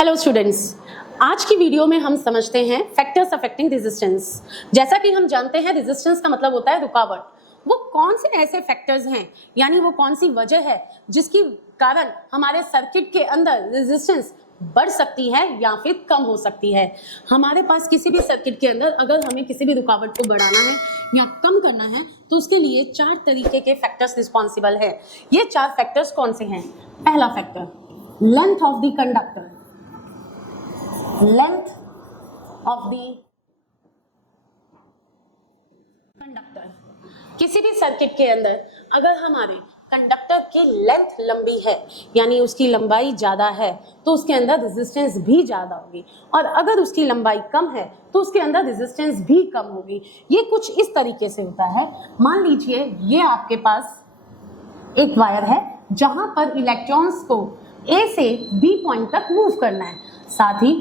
Hello students, आज की video में हम समझते हैं फैक्टर्स अफेक्टिंग रेजिस्टेंस। जैसा कि हम जानते हैं रेजिस्टेंस का मतलब होता है रुकावट। वो कौन से ऐसे फैक्टर्स हैं, यानी वो कौन सी वजह है जिसकी कारण हमारे सर्किट के अंदर रेजिस्टेंस बढ़ सकती है या फिर कम हो सकती है। हमारे पास किसी भी सर्किट के अंदर अगर हमें किसी भी रुकावट को बढ़ाना है या कम करना है तो उसके लिए 4 तरीके के फैक्टर्स रिस्पॉन्सिबल है। ये 4 फैक्टर्स कौन से हैं? पहला factor, length of the conductor. Length of the conductor. किसी भी सर्किट के अंदर अगर हमारे कंडक्टर की लेंथ लंबी है, यानी उसकी लंबाई ज्यादा है, तो उसके अंदर रेजिस्टेंस भी ज्यादा होगी, और अगर उसकी लंबाई कम है तो उसके अंदर रेजिस्टेंस भी कम होगी। ये कुछ इस तरीके से होता है। मान लीजिए ये आपके पास एक वायर है जहां पर इलेक्ट्रॉन्स को ए से बी पॉइंट तक मूव करना है। साथ ही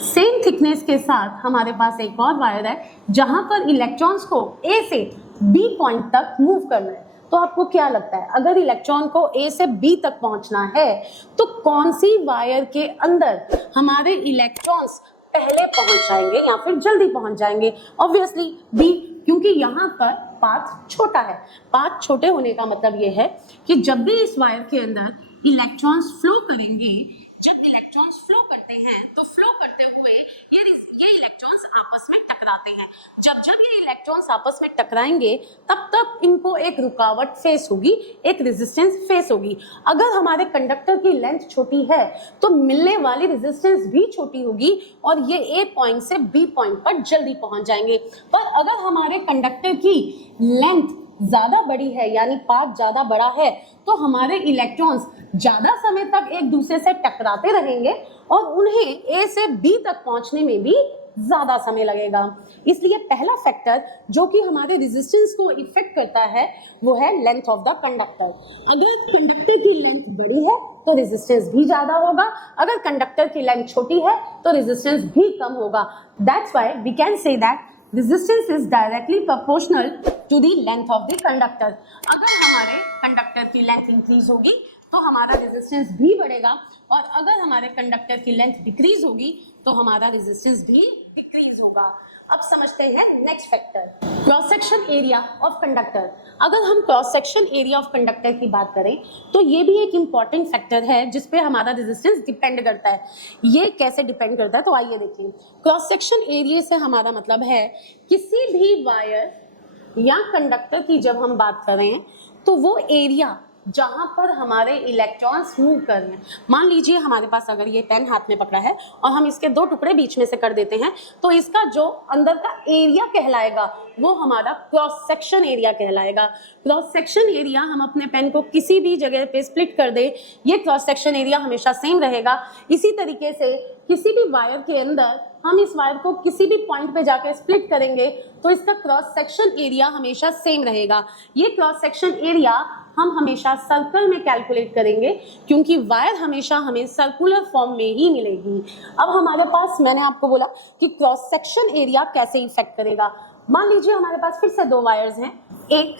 सेम थिकनेस के साथ हमारे पास एक और वायर है जहां पर इलेक्ट्रॉन्स को ए से बी पॉइंट तक मूव करना है। तो आपको क्या लगता है, अगर इलेक्ट्रॉन को ए से बी तक पहुंचना है तो कौन सी वायर के अंदर हमारे इलेक्ट्रॉन्स पहले पहुंच जाएंगे या फिर जल्दी पहुंच जाएंगे? ऑब्वियसली बी, क्योंकि यहाँ पर पाथ छोटा है। पाथ छोटे होने का मतलब ये है कि जब भी इस वायर के अंदर इलेक्ट्रॉन्स फ्लो करेंगे, जब इलेक्ट्रॉन्स फ्लो करते हैं तो फ्लो करते हुए ये इलेक्ट्रॉन्स आपस में टकराते हैं। जब जब ये इलेक्ट्रॉन्स आपस में टकराएंगे तब तक इनको एक रुकावट फेस होगी, एक रेजिस्टेंस फेस होगी। अगर हमारे कंडक्टर की लेंथ छोटी है तो मिलने वाली रेजिस्टेंस भी छोटी होगी और ये ए पॉइंट से बी पॉइंट पर जल्दी पहुंच जाएंगे। पर अगर हमारे कंडक्टर की लेंथ ज्यादा बड़ी है, यानी पाथ ज्यादा बड़ा है, तो हमारे इलेक्ट्रॉन्स ज्यादा समय तक एक दूसरे से टकराते रहेंगे और उन्हें ए से बी तक पहुंचने में भी ज्यादा समय लगेगा। इसलिए पहला फैक्टर जो कि हमारे रेजिस्टेंस को इफेक्ट करता है वो है लेंथ ऑफ द कंडक्टर। अगर कंडक्टर की लेंथ बड़ी है तो रेजिस्टेंस भी ज्यादा होगा, अगर कंडक्टर की लेंथ छोटी है तो रेजिस्टेंस भी कम होगा। That's why we can say that resistance is directly proportional to the length of the conductor। अगर हमारे कंडक्टर की लेंथ इंक्रीज होगी तो हमारा रेजिस्टेंस भी बढ़ेगा, और अगर हमारे कंडक्टर की लेंथ डिक्रीज होगी तो हमारा रेजिस्टेंस भी डिक्रीज होगा। अब समझते हैं next factor, cross section area of conductor. अगर हम cross section area of conductor की बात करें तो ये भी एक इंपॉर्टेंट फैक्टर है जिसपे हमारा रेजिस्टेंस डिपेंड करता है। ये कैसे डिपेंड करता है तो आइए देखें। क्रॉस सेक्शन एरिया से हमारा मतलब है किसी भी वायर या कंडक्टर की जब हम बात करें तो वो एरिया जहां पर हमारे इलेक्ट्रॉन्स मूव कर रहे हैं। मान लीजिए हमारे पास अगर ये पेन हाथ में पकड़ा है और हम इसके 2 टुकड़े बीच में से कर देते हैं तो इसका जो अंदर का एरिया कहलाएगा वो हमारा क्रॉस सेक्शन एरिया कहलाएगा। क्रॉस सेक्शन एरिया हम अपने पेन को किसी भी जगह पे स्प्लिट कर दे, ये क्रॉस सेक्शन एरिया हमेशा सेम रहेगा। इसी तरीके से किसी भी वायर के अंदर हम इस वायर को किसी भी पॉइंट पे जाकर स्प्लिट करेंगे तो इसका क्रॉस सेक्शन एरिया हमेशा सेम रहेगा। ये क्रॉस सेक्शन एरिया हम हमेशा सर्कल में कैलकुलेट करेंगे क्योंकि वायर हमेशा हमें सर्कुलर फॉर्म में ही मिलेगी। अब हमारे पास, मैंने आपको बोला कि क्रॉस सेक्शन एरिया कैसे इफेक्ट करेगा। मान लीजिए हमारे पास फिर से 2 वायर्स हैं, एक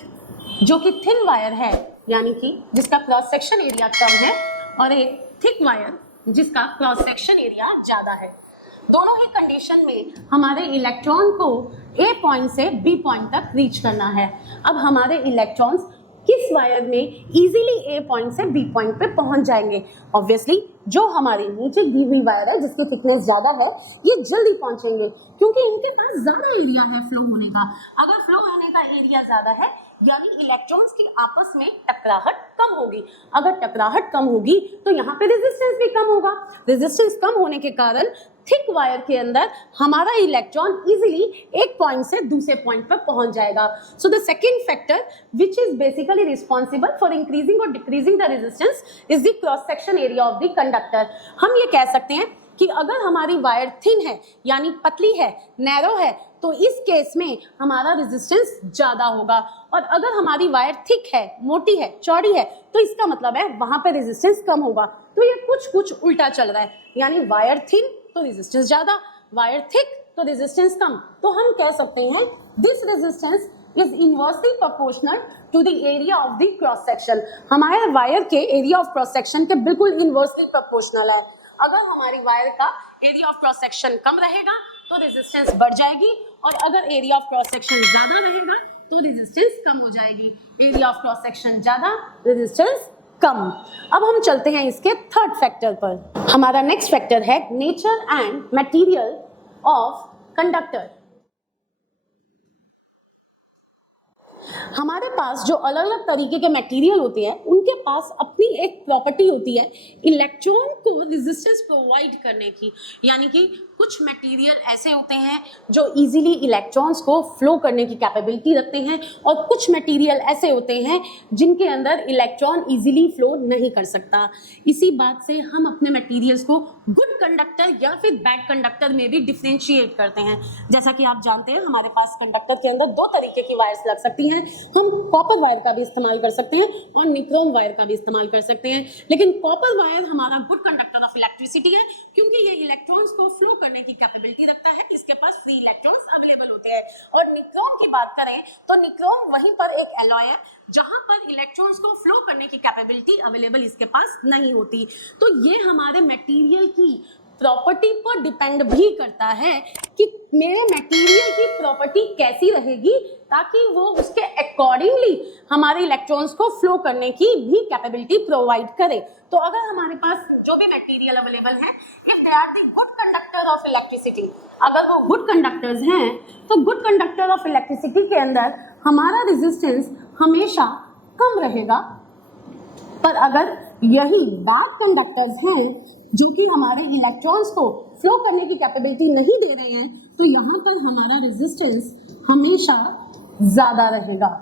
जो कि थिन वायर है यानी कि जिसका क्रॉस सेक्शन एरिया कम है, और एक थिक वायर जिसका क्रॉस सेक्शन एरिया ज्यादा है। दोनों ही कंडीशन में हमारे इलेक्ट्रॉन को ए पॉइंट से बी पॉइंट तक रीच करना है। अब हमारे इलेक्ट्रॉन्स किस वायर में इजीली ए पॉइंट से बी पॉइंट पे पहुंच जाएंगे? ऑब्वियसली जो हमारी नीचे दी हुई वायर है जिसकी थिकनेस ज्यादा है ये जल्दी पहुंचेंगे क्योंकि इनके पास ज्यादा एरिया है फ्लो होने का। अगर फ्लो होने का एरिया ज्यादा है यानी इलेक्ट्रॉन्स की आपस में टकराहट कम होगी। अगर टकराहट कम होगी तो यहाँ पे रेजिस्टेंस भी कम होगा। रेजिस्टेंस कम होने के कारण थिक वायर के अंदर हमारा इलेक्ट्रॉन इजीली एक पॉइंट से दूसरे पॉइंट पर पहुंच जाएगा। So the second factor which is basically responsible for increasing और decreasing the resistance is the cross section area of the conductor. हम ये कह सकते हैं कि अगर हमारी वायर थिन है यानी पतली है, नैरो है, तो इस केस में हमारा रेजिस्टेंस ज्यादा होगा, और अगर हमारी वायर थिक है, मोटी है, चौड़ी है, तो इसका मतलब है वहां पे रेजिस्टेंस कम होगा। तो ये कुछ उल्टा चल रहा है, यानी वायर थिन तो रेजिस्टेंस ज्यादा, वायर थिक तो रेजिस्टेंस कम। तो हम कह सकते हैं this resistance is inversely proportional to the area of the cross section. हमारे वायर के एरिया ऑफ क्रॉस सेक्शन के बिल्कुल इनवर्सली प्रोपोर्शनल है। अगर हमारी वायर का एरिया ऑफ क्रॉस सेक्शन कम रहेगा तो रेजिस्टेंस बढ़ जाएगी, और अगर एरिया ऑफ क्रॉस सेक्शन ज्यादा रहेगा तो रेजिस्टेंस कम हो जाएगी। एरिया ऑफ क्रॉस सेक्शन ज्यादा, रेजिस्टेंस कम। अब हम चलते हैं इसके थर्ड फैक्टर पर। हमारा नेक्स्ट फैक्टर है nature and material of conductor. हमारे पास जो अलग अलग तरीके के मटेरियल होते हैं उनके पास अपनी एक प्रॉपर्टी होती है इलेक्ट्रॉन को रेजिस्टेंस प्रोवाइड करने की। यानी कि कुछ मटेरियल ऐसे होते हैं जो इजीली इलेक्ट्रॉन्स को फ्लो करने की कैपेबिलिटी रखते हैं, और कुछ मटेरियल ऐसे होते हैं जिनके अंदर इलेक्ट्रॉन इजीली फ्लो नहीं कर सकता। इसी बात से हम अपने मटेरियल्स को गुड कंडक्टर या फिर बैड कंडक्टर में भी डिफरेंशिएट करते हैं। जैसा कि आप जानते हैं हमारे पास कंडक्टर के अंदर दो तरीके की वायर्स लग सकती हैं। हम कॉपर वायर का भी इस्तेमाल कर सकते हैं और निक्रोम वायर का भी इस्तेमाल कर सकते हैं, लेकिन कॉपर वायर हमारा गुड कंडक्टर ऑफ इलेक्ट्रिसिटी है क्योंकि ये इलेक्ट्रॉन्स को फ्लो करने की कैपेबिलिटी रखता है, इसके पास फ्री इलेक्ट्रॉन्स अवेलेबल होते हैं। और निक्रोम की बात करें तो निक्रोम वहीं पर एक एलॉय है जहां पर इलेक्ट्रॉन्स को फ्लो करने की कैपेबिलिटी अवेलेबल इसके पास नहीं होती। तो ये हमारे मटेरियल की प्रॉपर्टी पर डिपेंड भी करता है कि मेरे मटेरियल की प्रॉपर्टी कैसी रहेगी ताकि वो उसके अकॉर्डिंगली हमारे इलेक्ट्रॉन्स को फ्लो करने की भी कैपेबिलिटी प्रोवाइड करे। तो अगर हमारे पास जो भी मटेरियल अवेलेबल है, if they are the good conductor of electricity, अगर वो गुड कंडक्टर्स हैं तो गुड कंडक्टर ऑफ इलेक्ट्रिसिटी के अंदर हमारा रेजिस्टेंस हमेशा कम रहेगा। पर अगर यही बैड कंडक्टर्स हैं जो कि हमारे इलेक्ट्रॉन्स को फ्लो करने की कैपेबिलिटी नहीं दे रहे हैं, तो यहाँ पर हमारा रेजिस्टेंस हमेशा ज्यादा रहेगा।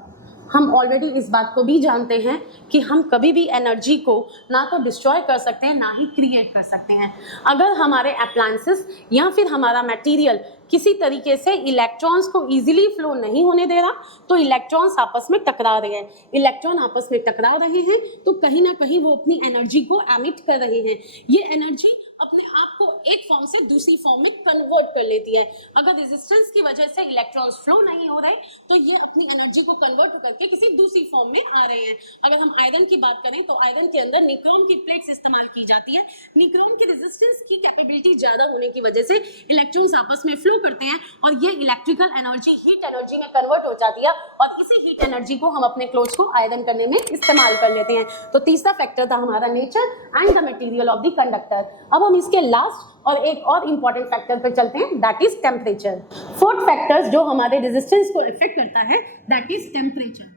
हम ऑलरेडी इस बात को भी जानते हैं कि हम कभी भी एनर्जी को ना तो डिस्ट्रॉय कर सकते हैं ना ही क्रिएट कर सकते हैं। अगर हमारे अप्लायंसेस या फिर हमारा मटेरियल किसी तरीके से इलेक्ट्रॉन्स को इजीली फ्लो नहीं होने दे रहा, तो इलेक्ट्रॉन्स आपस में टकरा रहे हैं। इलेक्ट्रॉन आपस में टकरा रहे हैं तो कहीं ना कहीं वो अपनी एनर्जी को एमिट कर रहे हैं। ये एनर्जी अपने आप को एक फॉर्म से दूसरी फॉर्म में कन्वर्ट कर लेती है। अगर रेजिस्टेंस की वजह से इलेक्ट्रॉन्स फ्लो नहीं हो रहे तो ये अपनी एनर्जी को कन्वर्ट करके किसी दूसरी फॉर्म में आ रहे हैं। अगर हम आयरन की बात करें तो आयरन के अंदर निक्रोम की प्लेट्स इस्तेमाल की जाती है। निक्रोम की रेजिस्टेंस की कैपेबिलिटी ज्यादा होने की वजह से इलेक्ट्रॉन्स आपस में फ्लो करते हैं और ये इलेक्ट्रिकल एनर्जी हीट एनर्जी में कन्वर्ट हो जाती है, और इसी हीट एनर्जी को हम अपने क्लोथ्स को आयरन करने में इस्तेमाल कर लेते हैं। तो तीसरा फैक्टर था हमारा nature and the material of the conductor. अब हम इसके लास्ट और एक और इंपॉर्टेंट फैक्टर पर चलते हैं, that is temperature. Fourth factor जो हमारे रेजिस्टेंस को इफेक्ट करता है दैट इज टेम्परेचर।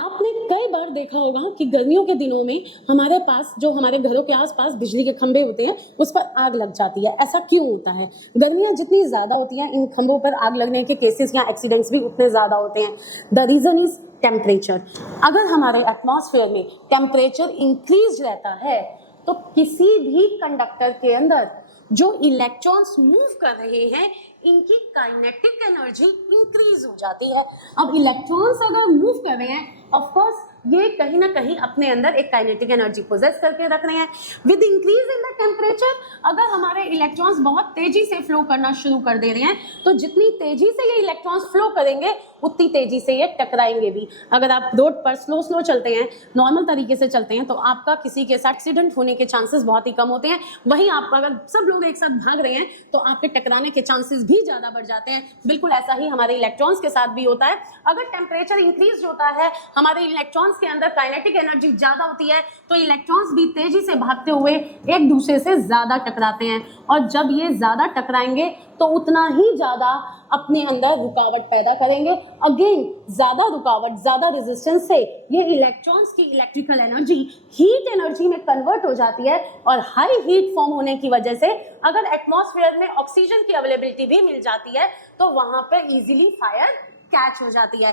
आपने कई बार देखा होगा कि गर्मियों के दिनों में हमारे पास जो हमारे घरों के आसपास बिजली के खंभे होते हैं उस पर आग लग जाती है। ऐसा क्यों होता है? गर्मियां जितनी ज्यादा होती हैं इन खंभों पर आग लगने के केसेस या एक्सीडेंट्स भी उतने ज्यादा होते हैं। The reason is temperature. अगर हमारे एटमॉस्फेयर में टेम्परेचर इंक्रीज रहता है तो किसी भी कंडक्टर के अंदर जो इलेक्ट्रॉन्स मूव कर रहे हैं इनकी काइनेटिक एनर्जी इंक्रीज हो जाती है। अब इलेक्ट्रॉन्स अगर मूव कर रहे हैं ऑफ कोर्स ये कहीं ना कहीं अपने अंदर एक काइनेटिक एनर्जी पोजेस करके रख रहे हैं। With increase in the temperature अगर हमारे इलेक्ट्रॉन्स बहुत तेजी से फ्लो करना शुरू कर दे रहे हैं तो जितनी तेजी से ये इलेक्ट्रॉन्स फ्लो करेंगे उतनी तेजी से ये टकराएंगे भी। अगर आप रोड पर स्लो स्लो चलते हैं, नॉर्मल तरीके से चलते हैं, तो आपका किसी के साथ एक्सीडेंट होने के चांसेस बहुत ही कम होते हैं। वहीं आप अगर सब लोग एक साथ भाग रहे हैं तो आपके टकराने के चांसेस भी ज्यादा बढ़ जाते हैं। बिल्कुल ऐसा ही हमारे इलेक्ट्रॉन्स के साथ भी होता है। अगर टेम्परेचर इंक्रीज होता है, हमारे इलेक्ट्रॉन्स के अंदर काइनेटिक एनर्जी ज्यादा होती है, तो इलेक्ट्रॉन्स भी तेजी से भागते हुए एक दूसरे से ज्यादा टकराते हैं, और जब ये ज्यादा टकराएंगे तो उतना ही ज्यादा अपने अंदर रुकावट पैदा करेंगे। अगेन ज्यादा रुकावट, ज्यादा रेजिस्टेंस से ये इलेक्ट्रॉन्स की इलेक्ट्रिकल एनर्जी हीट एनर्जी में कन्वर्ट हो जाती है, और हाई हीट फॉर्म होने की वजह से अगर एटमॉस्फेयर में ऑक्सीजन की अवेलेबिलिटी भी मिल जाती है तो वहां पे इजीली फायर कैच हो जाती है।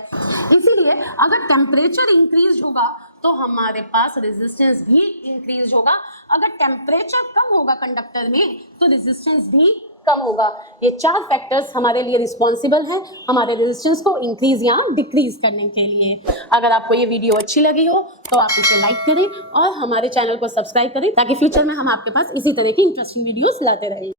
इसीलिए अगर टेम्परेचर इंक्रीज होगा तो हमारे पास रेजिस्टेंस भी इंक्रीज होगा। अगर टेम्परेचर कम होगा कंडक्टर में तो रेजिस्टेंस भी कम होगा। ये चार फैक्टर्स हमारे लिए रिस्पॉन्सिबल हैं हमारे रेजिस्टेंस को इंक्रीज या डिक्रीज करने के लिए। अगर आपको ये वीडियो अच्छी लगी हो तो आप इसे लाइक करें और हमारे चैनल को सब्सक्राइब करें ताकि फ्यूचर में हम आपके पास इसी तरह की इंटरेस्टिंग वीडियोस लाते रहें।